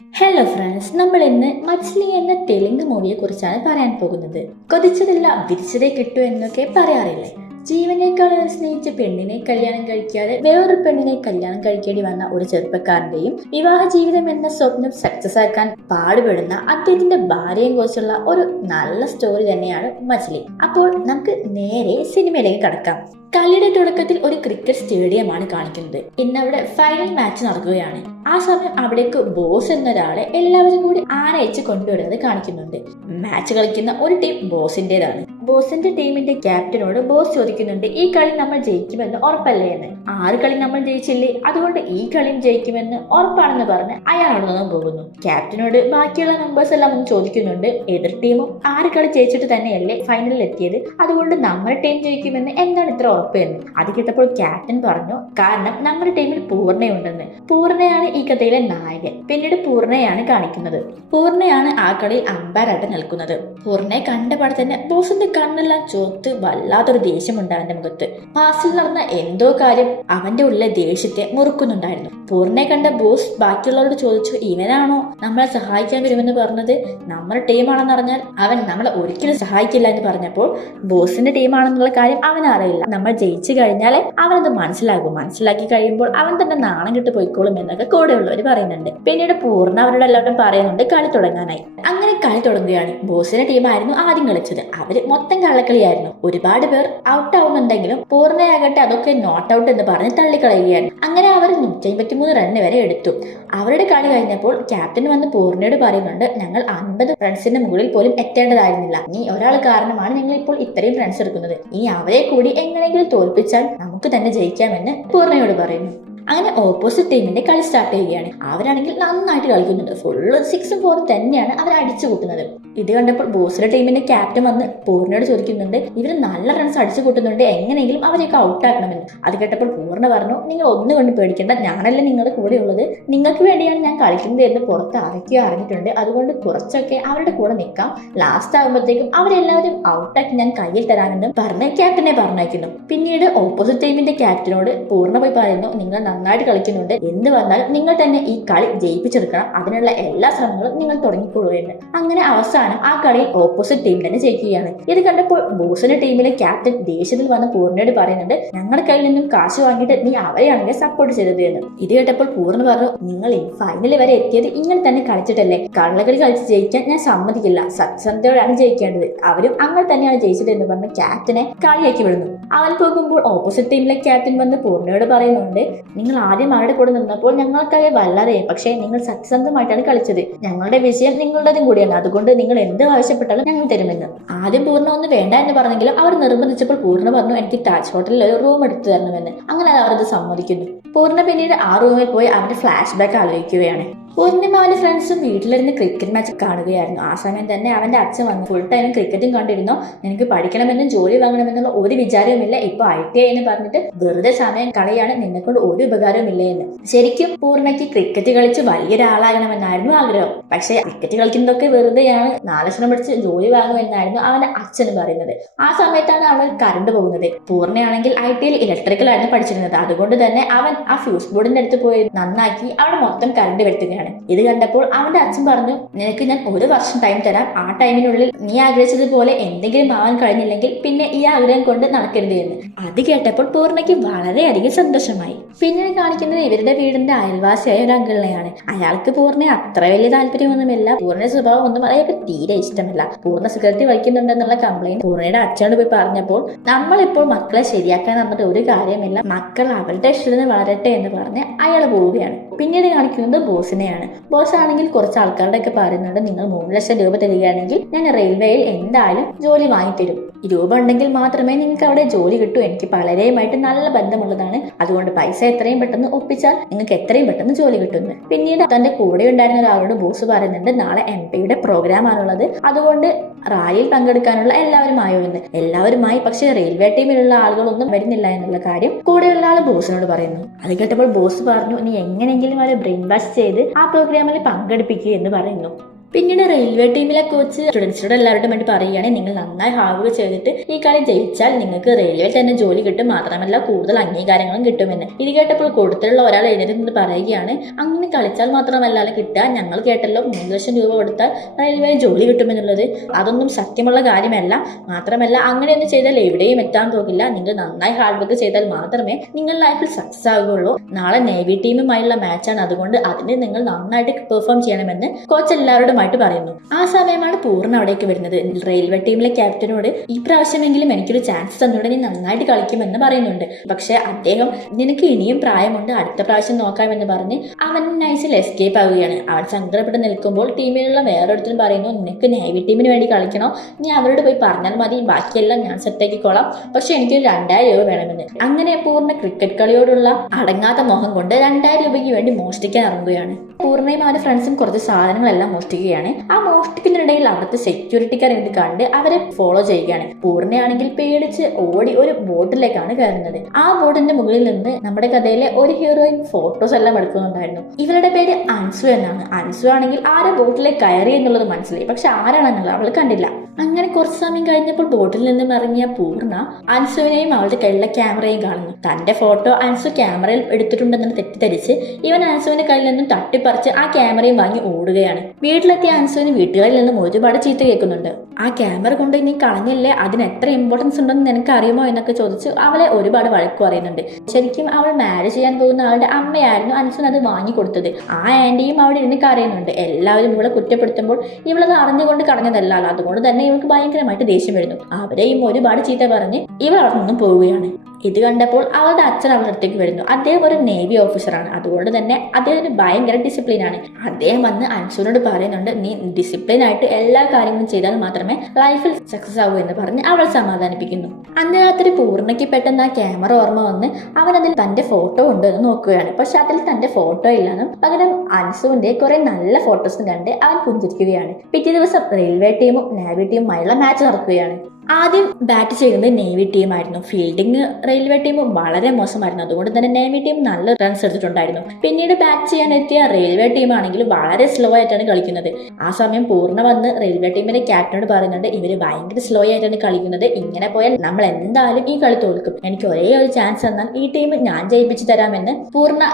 Hello friends, നമ്മൾ ഇന്ന് മച്ലി എന്ന തെലുങ്ക് മൂവിയെ കുറിച്ചാണ് പറയാൻ പോകുന്നത്. കൊതിച്ചതല്ല വിരിച്ചതേ കിട്ടൂ എന്നൊക്കെ പറയാറില്ലേ? ജീവനേക്കാളേറെ സ്നേഹിച്ച പെണ്ണിനെ കല്യാണം കഴിക്കാതെ വേറൊരു പെണ്ണിനെ കല്യാണം കഴിക്കേണ്ടി വന്ന ഒരു ചെറുപ്പക്കാരന്റെയും വിവാഹ ജീവിതം എന്ന സ്വപ്നം സക്സസ് ആക്കാൻ പാടുപെടുന്ന അദ്ദേഹത്തിന്റെ ഭാര്യയെ കുറിച്ചുള്ള ഒരു നല്ല സ്റ്റോറി തന്നെയാണ് മച്ലി. അപ്പോൾ നമുക്ക് നേരെ സിനിമയിലേക്ക് കടക്കാം. കളിയുടെ തുടക്കത്തിൽ ഒരു ക്രിക്കറ്റ് സ്റ്റേഡിയമാണ് കാണിക്കുന്നത്. ഇന്ന് അവിടെ ഫൈനൽ മാച്ച് നടക്കുകയാണ്. ആ സമയം അവിടേക്ക് ബോസ് എന്നൊരാളെ എല്ലാവരും കൂടി ആനയിച്ച് കൊണ്ടുവരുന്നത് കാണിക്കുന്നുണ്ട്. മാച്ച് കളിക്കുന്ന ഒരു ടീം ബോസിന്റേതാണ്. ബോസിന്റെ ടീമിന്റെ ക്യാപ്റ്റനോട് ബോസ് ചോദിക്കുന്നുണ്ട്, ഈ കളി നമ്മൾ ജയിക്കുമെന്ന് ഉറപ്പല്ലേ എന്ന്. 6 കളി നമ്മൾ ജയിച്ചില്ലേ, അതുകൊണ്ട് ഈ കളിയും ജയിക്കുമെന്ന് ഉറപ്പാണെന്ന് പറഞ്ഞ് അയാളോട് നിന്നും പോകുന്നു. ക്യാപ്റ്റനോട് ബാക്കിയുള്ള മെമ്പേഴ്സ് എല്ലാം ഒന്ന് ചോദിക്കുന്നുണ്ട്, എതിർ ടീമും 6 കളി ജയിച്ചിട്ട് തന്നെയല്ലേ ഫൈനലിൽ എത്തിയത്, അതുകൊണ്ട് നമ്മുടെ ടീം ജയിക്കുമെന്ന് എന്താണ് ഇത്ര ഉറപ്പ് എന്ന്. അത് കേട്ടപ്പോൾ ക്യാപ്റ്റൻ പറഞ്ഞു, കാരണം നമ്മുടെ ടീമിൽ പൂർണ്ണയുണ്ടെന്ന്. പൂർണ്ണയാണ് ഈ കഥയിലെ നായകൻ. പിന്നീട് പൂർണ്ണയാണ് കാണിക്കുന്നത്. പൂർണ്ണയാണ് ആ കളിയിൽ അമ്പയറായിട്ട് നിൽക്കുന്നത്. പൂർണ്ണയെ കണ്ടപാടെ തന്നെ ബോസിന്റെ കണ്ണെല്ലാം ചോത്ത് വല്ലാത്തൊരു ദേഷ്യമുണ്ട് അവന്റെ മുഖത്ത്. പാസിൽ നടന്ന എന്തോ കാര്യം അവന്റെ ഉള്ളിലെ ദേഷ്യത്തെ മുറുക്കുന്നുണ്ടായിരുന്നു. പൂർണ്ണയെ കണ്ട ബോസ് ബാക്കിയുള്ളവരോട് ചോദിച്ചു, ഇവനാണോ നമ്മളെ സഹായിക്കാൻ വരുമെന്ന് പറഞ്ഞത്? നമ്മുടെ ടീമാണെന്ന് അറിഞ്ഞാൽ അവൻ നമ്മളെ ഒരിക്കലും സഹായിക്കില്ല എന്ന് പറഞ്ഞപ്പോൾ ബോസിന്റെ ടീമാണെന്നുള്ള കാര്യം അവനറിയില്ല. നമ്മൾ ജയിച്ചു കഴിഞ്ഞാലേ അവനത് മനസ്സിലാക്കി കഴിയുമ്പോൾ അവൻ തന്നെ നാണം കിട്ട് പോയിക്കോളും എന്നൊക്കെ കൂടെയുള്ളവർ പറയുന്നുണ്ട്. പിന്നീട് പൂർണ്ണ അവരോട് എല്ലാവരും പറയുന്നുണ്ട് കളി തുടങ്ങാനായി. അങ്ങനെ കളി തുടങ്ങുകയാണ്. ബോസിന്റെ ടീമായിരുന്നു ആദ്യം കളിച്ചത്. അവര് മൊത്തം കള്ളക്കളിയായിരുന്നു. ഒരുപാട് പേർ ഔട്ട് ആവുന്നുണ്ടെങ്കിലും പൂർണ്ണയാകട്ടെ അതൊക്കെ നോട്ട് ഔട്ട് എന്ന് പറഞ്ഞ് തള്ളിക്കളയുകയാണ്. അങ്ങനെ അവർ 153 റണ്ണ് വരെ എടുത്തു. അവരുടെ കളി കഴിഞ്ഞപ്പോൾ ക്യാപ്റ്റൻ വന്ന് പൂർണ്ണയോട് പറയുന്നുണ്ട്, ഞങ്ങൾ 50 റൺസിന്റെ മുകളിൽ പോലും എത്തേണ്ടതായിരുന്നില്ല. നീ ഒരാൾ കാരണമാണ് ഞങ്ങൾ ഇപ്പോൾ ഇത്രയും റൺസ് എടുക്കുന്നത്. ഇനി അവരെ കൂടി എങ്ങനെയെങ്കിലും തോൽപ്പിച്ചാൽ നമുക്ക് തന്നെ ജയിക്കാമെന്ന് പൂർണ്ണയോട് പറയുന്നു. അങ്ങനെ ഓപ്പോസിറ്റ് ടീമിന്റെ കളി സ്റ്റാർട്ട് ചെയ്യുകയാണ്. അവരാണെങ്കിൽ നന്നായിട്ട് കളിക്കുന്നുണ്ട്. ഫുള്ള് 6ഉം 4ഉം തന്നെയാണ് അവർ അടിച്ചു കൂട്ടുന്നത്. ഇത് കണ്ടപ്പോൾ ബോസിന്റെ ടീമിന്റെ ക്യാപ്റ്റൻ വന്ന് പൂർണ്ണയോട് ചോദിക്കുന്നുണ്ട്, ഇവർ നല്ല റൺസ് അടിച്ചു കൂട്ടുന്നുണ്ട്, എങ്ങനെയെങ്കിലും അവരെയൊക്കെ ഔട്ടാക്കണമെന്ന്. അത് കേട്ടപ്പോൾ പൂർണ്ണ പറഞ്ഞു, നിങ്ങൾ ഒന്നുകൊണ്ട് പേടിക്കേണ്ട, ഞാനല്ലേ നിങ്ങളുടെ കൂടെ ഉള്ളത്. നിങ്ങൾക്ക് വേണ്ടിയാണ് ഞാൻ കളിക്കുന്നത് എന്ന് പുറത്ത് ആരൊക്കെയോ അറിഞ്ഞിട്ടുണ്ട്. അതുകൊണ്ട് കുറച്ചൊക്കെ അവരുടെ കൂടെ നിൽക്കാം. ലാസ്റ്റ് ആകുമ്പോഴത്തേക്കും അവരെല്ലാവരും ഔട്ടാക്കി ഞാൻ കയ്യിൽ തരാമെന്നും പറഞ്ഞ് ക്യാപ്റ്റനെ പറഞ്ഞയക്കുന്നു. പിന്നീട് ഓപ്പോസിറ്റ് ടീമിന്റെ ക്യാപ്റ്റനോട് പൂർണ്ണ പോയി പറയുന്നു, നിങ്ങൾ നന്നായിട്ട് കളിക്കുന്നുണ്ട്, എന്ത് വന്നാലും നിങ്ങൾ തന്നെ ഈ കളി ജയിപ്പിച്ചെടുക്കണം, അതിനുള്ള എല്ലാ ശ്രമങ്ങളും നിങ്ങൾ തുടങ്ങിക്കൊള്ളൂ എന്ന്. അങ്ങനെ അവസാനം ആ കളിയിൽ ഓപ്പോസിറ്റ് ടീം തന്നെ ജയിക്കുകയാണ്. ഇത് കണ്ടപ്പോൾ ബോസിന്റെ ടീമിലെ ക്യാപ്റ്റൻ ദേഷ്യത്തിൽ വന്ന് പൂർണ്ണയോട് പറയുന്നുണ്ട്, ഞങ്ങളുടെ കയ്യിൽ നിന്നും കാശ് വാങ്ങിയിട്ട് നീ അവരെയാണെങ്കിൽ സപ്പോർട്ട് ചെയ്തത് എന്ന്. ഇത് കേട്ടപ്പോൾ പൂർണ്ണ പറഞ്ഞു, നിങ്ങൾ ഈ ഫൈനൽ വരെ എത്തിയത് ഇങ്ങനെ തന്നെ കളിച്ചിട്ടല്ലേ, കള്ളകളി കളിച്ച് ജയിക്കാൻ ഞാൻ സമ്മതിക്കില്ല, സത്യസന്ധയോടാണ് ജയിക്കേണ്ടത്, അവരും അങ്ങനെ തന്നെയാണ് ജയിച്ചത് എന്ന് പറഞ്ഞ് ക്യാപ്റ്റനെ കളിയാക്കി വിടുന്നു. അവൻ പോകുമ്പോൾ ഓപ്പോസിറ്റ് ടീമിലെ ക്യാപ്റ്റൻ വന്ന് പൂർണ്ണയോട് പറയുന്നുണ്ട്, നിങ്ങൾ ആദ്യം അവരുടെ കൂടെ നിന്നപ്പോൾ ഞങ്ങൾക്കാകെ വല്ലാതെ, പക്ഷേ നിങ്ങൾ സത്യസന്ധമായിട്ടാണ് കളിച്ചത്, ഞങ്ങളുടെ വിജയം നിങ്ങളുടേതും കൂടിയാണ്, അതുകൊണ്ട് നിങ്ങൾ എന്ത് ആവശ്യപ്പെട്ടാലും ഞങ്ങൾ തരുമെന്ന്. ആദ്യം പൂർണ്ണ ഒന്ന് വേണ്ട എന്ന് പറഞ്ഞെങ്കിലും അവർ നിർബന്ധിച്ചപ്പോൾ പൂർണ്ണ പറഞ്ഞു, എനിക്ക് താജ് ഹോട്ടലിൽ ഒരു റൂം എടുത്തു തരണമെന്ന്. അങ്ങനെ അവരത് സമ്മതിക്കുന്നു. പൂർണ്ണ പിന്നീട് ആ റൂമിൽ പോയി അവന്റെ ഫ്ലാഷ് ബാക്ക് ആലോചിക്കുകയാണ്. പൂർണ്ണിമ അവന്റെ ഫ്രണ്ട്സും വീട്ടിലിരുന്ന് ക്രിക്കറ്റ് മാച്ച് കാണുകയായിരുന്നു. ആ സമയം തന്നെ അവന്റെ അച്ഛൻ വന്നു. ഫുൾ ടൈം ക്രിക്കറ്റും കണ്ടിരുന്നോ, നിനക്ക് പഠിക്കണമെന്നും ജോലി വാങ്ങണമെന്നുള്ള ഒരു വിചാരവുമില്ല, ഇപ്പൊ ITI എന്ന് പറഞ്ഞിട്ട് വെറുതെ സമയം കളയാണ്, നിന്നെക്കൊണ്ട് ഒരു ഉപകാരവും ഇല്ല എന്ന്. ശരിക്കും പൂർണ്ണയ്ക്ക് ക്രിക്കറ്റ് കളിച്ച് വലിയൊരാളാകണമെന്നായിരുന്നു ആഗ്രഹം. പക്ഷെ ക്രിക്കറ്റ് കളിക്കുന്നതൊക്കെ വെറുതെയാണ്, 4 ലക്ഷം പഠിച്ച് ജോലി വാങ്ങുമെന്നായിരുന്നു അവന്റെ അച്ഛൻ പറയുന്നത്. ആ സമയത്താണ് അവൻ കറണ്ട് പോകുന്നത്. പൂർണ്ണയാണെങ്കിൽ ITI ഇലക്ട്രിക്കൽ ആയിരുന്നു പഠിച്ചിരുന്നത്. അതുകൊണ്ട് തന്നെ അവൻ ആ ഫ്യൂസ് ബോർഡിന്റെ അടുത്ത് പോയി നന്നാക്കി അവിടെ മൊത്തം കറണ്ട് വരുത്തുകയാണ്. ഇത് കണ്ടപ്പോൾ അവന്റെ അച്ഛൻ പറഞ്ഞു, നിനക്ക് ഞാൻ 1 വർഷം ടൈം തരാം, ആ ടൈമിനുള്ളിൽ നീ ആഗ്രഹിച്ചതുപോലെ എന്തെങ്കിലും ആവാൻ കഴിഞ്ഞില്ലെങ്കിൽ പിന്നെ ഈ ആഗ്രഹം കൊണ്ട് നടക്കരുത് എന്ന്. അത് കേട്ടപ്പോൾ പൂർണ്ണയ്ക്ക് വളരെയധികം സന്തോഷമായി. പിന്നീട് കാണിക്കുന്നത് ഇവരുടെ വീടിന്റെ അയൽവാസിയായ ഒരു അങ്കിളിനെയാണ്. അയാൾക്ക് പൂർണ്ണയെ അത്ര വലിയ താല്പര്യമൊന്നുമില്ല. പൂർണ്ണ സ്വഭാവം ഒന്നും അയാൾക്ക് തീരെ ഇഷ്ടമല്ല. പൂർണ്ണ സിഗരറ്റ് വലിക്കുന്നുണ്ടെന്നുള്ള കംപ്ലൈന്റ് പൂർണ്ണയുടെ അച്ഛനോട് പോയി പറഞ്ഞപ്പോൾ, നമ്മളിപ്പോൾ മക്കളെ ശരിയാക്കാൻ നടന്നിട്ട് ഒരു കാര്യമില്ല, മക്കൾ അവരുടെ ഇഷ്ടത്തിന് വളരട്ടെ എന്ന് പറഞ്ഞ് അയാൾ പോവുകയാണ്. പിന്നീട് കാണിക്കുന്നത് ബോസിനെയാണ്. ബോസ് ആണെങ്കിൽ കുറച്ച് ആൾക്കാരുടെ ഒക്കെ പറയുന്നുണ്ട്, നിങ്ങൾ 3 ലക്ഷം രൂപ തരികയാണെങ്കിൽ ഞാൻ റെയിൽവേയിൽ എന്തായാലും ജോലി വാങ്ങിത്തരും, രൂപ ഉണ്ടെങ്കിൽ മാത്രമേ നിങ്ങൾക്ക് അവിടെ ജോലി കിട്ടൂ, എനിക്ക് പലരെയുമായിട്ട് നല്ല ബന്ധമുള്ളതാണ്, അതുകൊണ്ട് പൈസ എത്രയും പെട്ടെന്ന് ഒപ്പിച്ചാൽ നിങ്ങൾക്ക് എത്രയും പെട്ടെന്ന് ജോലി കിട്ടുന്നു. പിന്നീട് തന്റെ കൂടെ ഉണ്ടായിരുന്ന ഒരാളോട് ബോസ് പറയുന്നുണ്ട്, നാളെ MP പ്രോഗ്രാം ആണുള്ളത്, അതുകൊണ്ട് റാലിയിൽ പങ്കെടുക്കാനുള്ള എല്ലാവരും ആയോ എന്ന്. എല്ലാവരുമായി, പക്ഷെ റെയിൽവേ ടീമിലുള്ള ആളുകളൊന്നും വരുന്നില്ല എന്നുള്ള കാര്യം കൂടെയുള്ള ആൾ ബോസിനോട് പറയുന്നു. അത് കേട്ടപ്പോൾ ബോസ് പറഞ്ഞു, നീ എങ്ങനെയെങ്കിലും അവരെ ബ്രെയിൻ വാഷ് ചെയ്ത് ആ പ്രോഗ്രാമിൽ പങ്കെടുപ്പിക്കുക എന്ന് പറയുന്നു. പിന്നീട് റെയിൽവേ ടീമിലെ കോച്ച് സ്റ്റുഡൻസിനോട് എല്ലാവരോടും വേണ്ടി പറയുകയാണ്, നിങ്ങൾ നന്നായി ഹാർഡ് വർക്ക് ചെയ്തിട്ട് ഈ കളി ജയിച്ചാൽ നിങ്ങൾക്ക് റെയിൽവേ തന്നെ ജോലി കിട്ടും, മാത്രമല്ല കൂടുതൽ അംഗീകാരങ്ങളും കിട്ടുമെന്ന്. ഇത് കേട്ടപ്പോൾ കൂട്ടത്തിലുള്ള ഒരാൾ എഴുന്നേറ്റ് നിന്ന് പറയുകയാണ്, അങ്ങനെ കളിച്ചാൽ മാത്രമല്ല കിട്ടുക, ഞങ്ങൾ കേട്ടല്ലോ 3 ലക്ഷം രൂപ കൊടുത്താൽ റെയിൽവേ ജോലി കിട്ടുമെന്നുള്ളത്. അതൊന്നും സത്യമുള്ള കാര്യമല്ല, മാത്രമല്ല അങ്ങനെയൊന്നും ചെയ്താൽ എവിടെയും എത്താൻ പോകില്ല. നിങ്ങൾ നന്നായി ഹാർഡ് വർക്ക് ചെയ്താൽ മാത്രമേ നിങ്ങൾ ലൈഫിൽ സക്സസ് ആകുകയുള്ളൂ. നാളെ നേവി ടീമുമായുള്ള മാച്ചാണ്, അതുകൊണ്ട് അതിന് നിങ്ങൾ നന്നായിട്ട് പെർഫോം ചെയ്യണമെന്ന് കോച്ച് എല്ലാവരോടുമായിട്ട് പറയുന്നു. ആ സമയമാണ് പൂർണ്ണ അവിടേക്ക് വരുന്നത്. റെയിൽവേ ടീമിലെ ക്യാപ്റ്റനോട് ഈ പ്രാവശ്യമെങ്കിലും എനിക്കൊരു ചാൻസ് തന്നൂടെ, നീ നന്നായിട്ട് കളിക്കുമെന്ന് പറയുന്നുണ്ട്. പക്ഷെ അദ്ദേഹം നിനക്ക് ഇനിയും പ്രായമുണ്ട്, അടുത്ത പ്രാവശ്യം നോക്കാമെന്ന് പറഞ്ഞ് അവൻ നൈസിൽ എസ്കേപ്പ് ആവുകയാണ്. അവൻ സങ്കടപ്പെട്ട് നിൽക്കുമ്പോൾ ടീമിലുള്ള വേറൊരുത്തരും പറയുന്നു, നിനക്ക് നേവി ടീമിന് വേണ്ടി കളിക്കണോ, നീ അവരോട് പോയി പറഞ്ഞാൽ മതി, ബാക്കിയെല്ലാം ഞാൻ സെറ്റാക്കിക്കോളാം, പക്ഷെ എനിക്കൊരു 2000 രൂപ വേണമെന്ന്. അങ്ങനെ പൂർണ്ണ ക്രിക്കറ്റ് കളിയോടുള്ള അടങ്ങാത്ത മോഹം കൊണ്ട് 2000 രൂപയ്ക്ക് വേണ്ടി മോഷ്ടിക്കാൻ ഇറങ്ങുകയാണ്. പൂർണ്ണയും അവരുടെ ഫ്രണ്ട്സും കുറച്ച് സാധനങ്ങളെല്ലാം മോഷ്ടിക്കുകയാണ്. ആ മോഷ്ടിക്കുന്നതിനിടയിൽ അവിടുത്തെ സെക്യൂരിറ്റിക്കാർ ഇത് കണ്ട് അവരെ ഫോളോ ചെയ്യുകയാണ്. പൂർണ്ണയാണെങ്കിൽ പേടിച്ച് ഓടി ഒരു ബോട്ടിലേക്കാണ് കയറുന്നത്. ആ ബോട്ടിന്റെ മുകളിൽ നിന്ന് നമ്മുടെ കഥയിലെ ഒരു ഹീറോയിൻ ഫോട്ടോസ് എല്ലാം എടുക്കുന്നുണ്ടായിരുന്നു. ഇവരുടെ പേര് അൻസു എന്നാണ്. അൻസു ആണെങ്കിൽ ആരെ ബോട്ടിലേക്ക് കയറി എന്നുള്ളത് മനസ്സിലായി, പക്ഷെ ആരാണെന്നുള്ളത് അവൾ കണ്ടില്ല. അങ്ങനെ കുറച്ച് സമയം കഴിഞ്ഞപ്പോൾ ബോട്ടിൽ നിന്നും ഇറങ്ങിയ പൂർണ്ണ അൻസുവിനെയും അവളുടെ കയ്യിലെ ക്യാമറയും കാണുന്നു. തന്റെ ഫോട്ടോ അൻസു ക്യാമറയിൽ എടുത്തിട്ടുണ്ടെന്ന് തെറ്റിദ്ധരിച്ച് ഇവൻ അൻസുവിന്റെ കയ്യിൽ നിന്നും തട്ടിപ്പറിച്ച് ആ ക്യാമറയും വാങ്ങി ഓടുകയാണ്. വീട്ടിലെത്തിയ അൻസുവിന് വീട്ടുകാരിൽ നിന്നും ഒരുപാട് ചീത്ത കേൾക്കുന്നുണ്ട്. ആ ക്യാമറ കൊണ്ട് നീ കളഞ്ഞല്ലേ, അതിന് എത്ര ഇമ്പോർട്ടൻസ് ഉണ്ടെന്ന് നിനക്ക് അറിയുമോ എന്നൊക്കെ ചോദിച്ച് അവളെ ഒരുപാട് വഴക്ക് പറയുന്നുണ്ട്. ശരിക്കും അവൾ മാരേജ് ചെയ്യാൻ പോകുന്ന ആളുടെ അമ്മയായിരുന്നു അൻസുവിന് അത് വാങ്ങി കൊടുത്തത്. ആ ആന്റിയും അവിടെ ഇരുന്ന് കരയുന്നുണ്ട്. എല്ലാവരും ഇവളെ കുറ്റപ്പെടുത്തുമ്പോൾ ഇവളത് അറിഞ്ഞുകൊണ്ട് കളഞ്ഞതല്ലോ, അതുകൊണ്ട് തന്നെ ഇവൾക്ക് ഭയങ്കരമായിട്ട് ദേഷ്യം വരുന്നു. അവരെയും ഒരുപാട് ചീത്ത പറഞ്ഞ് ഇവൾ അവിടെ നിന്നും പോവുകയാണ്. ഇത് കണ്ടപ്പോൾ അവളുടെ അച്ഛൻ അവളുടെ അടുത്തേക്ക് വരുന്നു. അദ്ദേഹം ഒരു നേവി ഓഫീസറാണ്, അതുകൊണ്ട് തന്നെ അദ്ദേഹത്തിന് ഭയങ്കര ഡിസിപ്ലിനാണ്. അദ്ദേഹം വന്ന് അൻസുവിനോട് പറയുന്നുണ്ട്, നീ ഡിസിപ്ലിൻ ആയിട്ട് എല്ലാ കാര്യങ്ങളും ചെയ്താൽ മാത്രമേ ലൈഫിൽ സക്സസ് ആകൂ എന്ന് പറഞ്ഞ് അവൾ സമാധാനിപ്പിക്കുന്നു. അന്ന് രാത്രി പൂർണ്ണയ്ക്ക് പെട്ടെന്ന് ആ ക്യാമറ ഓർമ്മ വന്ന് അവൻ അതിൽ തന്റെ ഫോട്ടോ ഉണ്ട് എന്ന് നോക്കുകയാണ്. പക്ഷെ അതിൽ തന്റെ ഫോട്ടോ ഇല്ലാന്നും പകരം അൻസുവിന്റെ കുറെ നല്ല ഫോട്ടോസും കണ്ട് അവൻ പുഞ്ചിരിക്കുകയാണ്. പിറ്റേ ദിവസം റെയിൽവേ ടീമും നേവി ടീമുമായുള്ള മാച്ച് നടക്കുകയാണ്. ആദ്യം ബാറ്റ് ചെയ്യുന്നത് നേവി ടീമായിരുന്നു. ഫീൽഡിംഗ് റെയിൽവേ ടീം വളരെ മോശമായിരുന്നു, അതുകൊണ്ട് തന്നെ നേവി ടീം നല്ല റൺസ് എടുത്തിട്ടുണ്ടായിരുന്നു. പിന്നീട് ബാറ്റ് ചെയ്യാൻ എത്തിയ റെയിൽവേ ടീം ആണെങ്കിൽ വളരെ സ്ലോ ആയിട്ടാണ് കളിക്കുന്നത്. ആ സമയം പൂർണ്ണ വന്ന് റെയിൽവേ ടീമിന്റെ ക്യാപ്റ്റനോട് പറയുന്നുണ്ട്, ഇവര് ഭയങ്കര സ്ലോ ആയിട്ടാണ് കളിക്കുന്നത്, ഇങ്ങനെ പോയാൽ നമ്മൾ എന്തായാലും ഈ കളി തോൽക്കും, എനിക്ക് ഒരേ ഒരു ചാൻസ് തന്നാൽ ഈ ടീം ഞാൻ ജയിപ്പിച്ചു തരാമെന്ന് പൂർണ്ണ